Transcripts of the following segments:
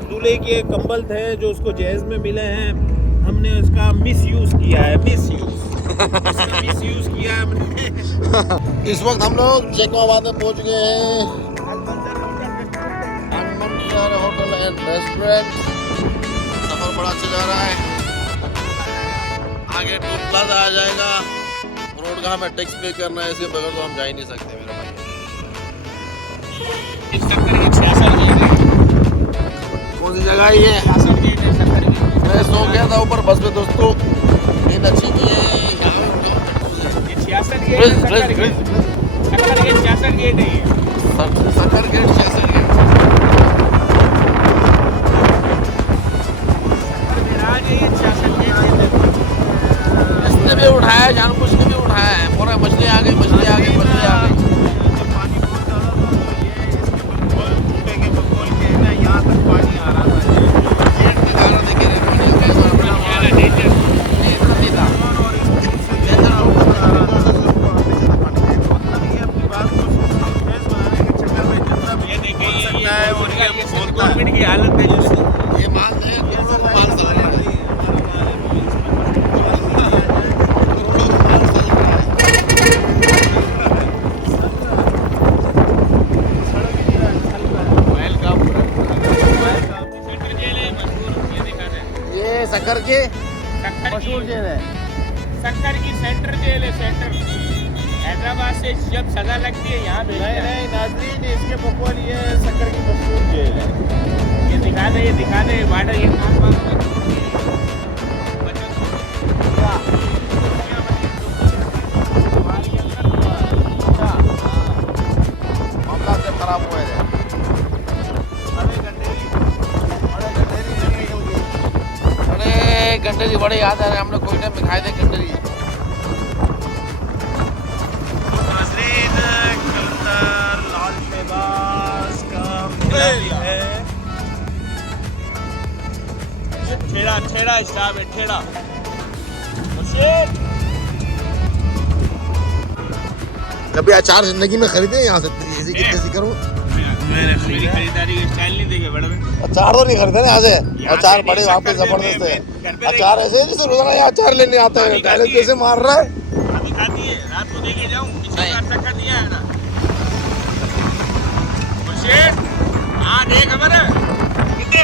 दूल्हे के कंबल थे जो उसको जहेज में मिले हैं, हमने उसका मिस यूज किया है। मिस यूज किया है हमने। इस वक्त हम लोग जैकोबाबाद में पहुंच गए हैं, अनमंडल होटल एंड रेस्टोरेंट। सफर बड़ा अच्छा जा रहा है। आगे टोल प्लाजा आ जाएगा, रोड का हमें टैक्स पे करना है, इसके बगैर तो हम जा ही नहीं सकते मेरे भाई। कौन सी जगह है ये? मैं सो गया था ऊपर बस में दोस्तों, नींद अच्छी नहीं है। सकरगेट है ये। सकरगेट 66 गेट। इसने भी उठाया, जानबूझ के भी उठाया है। पूरा मछली आ गई, मछली आ गई, मछली आ गई। पानी बहुत ज़्यादा था तो ये इसके टूटे के बकोल के ना यहाँ तक पानी आ रहा था। गेट पे जाना देखिए, गवर्नमेंट की हालत है जो ये मान है करोड़ों का माल चल रहा है। ये शक्कर के मशहूर जेल है। सक्कर की सेंटर जेल है। सेंटर हैदराबाद से जब सजा लगती है यहाँ भेजा है। नहीं नाजरीन, इसके बकौल ये सक्कर की मशहूर जेल है। ये दिखा दे वाटर ये मामला से खराब हुआ है। बड़े गंडरी बड़े याद आ रहे हैं, हम लोग कोयटा में खाए थे गंडरी। ठेड़ा स्टाफ है, ठेड़ा। कभी अचार जिंदगी में खरीदे यहाँ से? ऐसी कैसी करूँ? मैंने मेरी खरीदारी के स्टाइल नहीं देखे बड़े में। अचार तो नहीं खरीदे ना यहाँ से। अचार बड़े वहाँ पे जबरदस्त है। अचार ऐसे जैसे रोजाना यहाँ अचार लेने आते हैं। टैलेंट कैसे मार रहा है। अभी खाती है, रात को देखे जाऊँ, पिछली बार टक्कर दिया है ना। हाँ देख खबर है कितने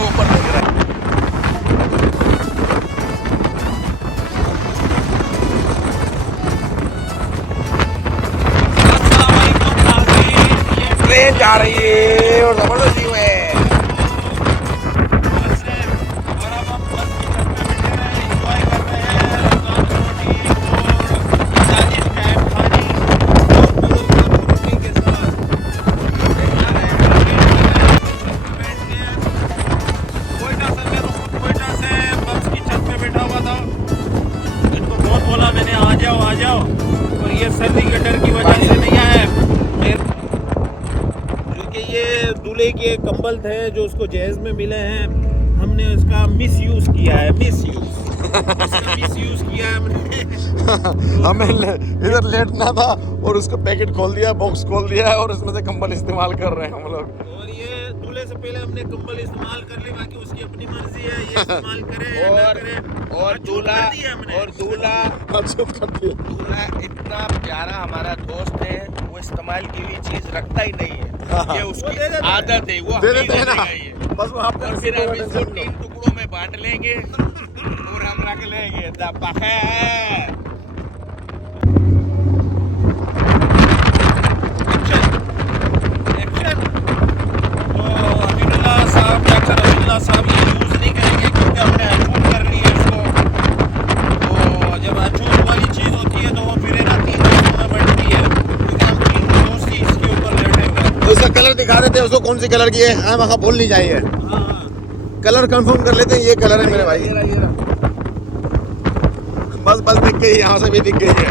ऊपर देख रहा है। ट्रेन जा रही है और जबरदस्त व्यू है। आ जाओ, और ये सर्दी के डर की वजह से नहीं आया, क्योंकि ये दूल्हे के कंबल थे जो उसको जहेज में मिले हैं, हमने उसका मिस यूज किया है। मिस यूज किया है हमने। हमें इधर लेटना था और उसका पैकेट खोल दिया, बॉक्स खोल दिया और उसमें से कंबल इस्तेमाल कर रहे हैं हम लोग। और ये दूल्हे से पहले हमने कंबल इस्तेमाल कर ली, बाकी उसकी अपनी मर्जी है, ये इस्तेमाल करे ना करे। और दूल्हा चुप कर दिया। दूल्हा इतना प्यारा हमारा दोस्त है, वो इस्तेमाल की हुई चीज रखता ही नहीं है। ये उसकी आदत है, वो दे देते हैं ना, बस वो आप और फिर हम इसको 3 टुकड़ों में बांट लेंगे और हम रख लेंगे। साहब ये यूज नहीं करेंगे क्योंकि हमने अचूक कर ली है इसको। तो जब अचूक वाली चीज होती है तो वो फिर ना 3 दोस्तों में बढ़ती है, क्योंकि हम 3 दोस्त ही इसके ऊपर लेटेंगे। तो इसका कलर दिखा रहे थे, उसको कौन सी कलर की है? हाँ वहाँ भूल नहीं जाइए, कलर कंफर्म कर लेते हैं। ये कलर है मेरे भाई, बस दिख गई, यहाँ से भी दिख गई है।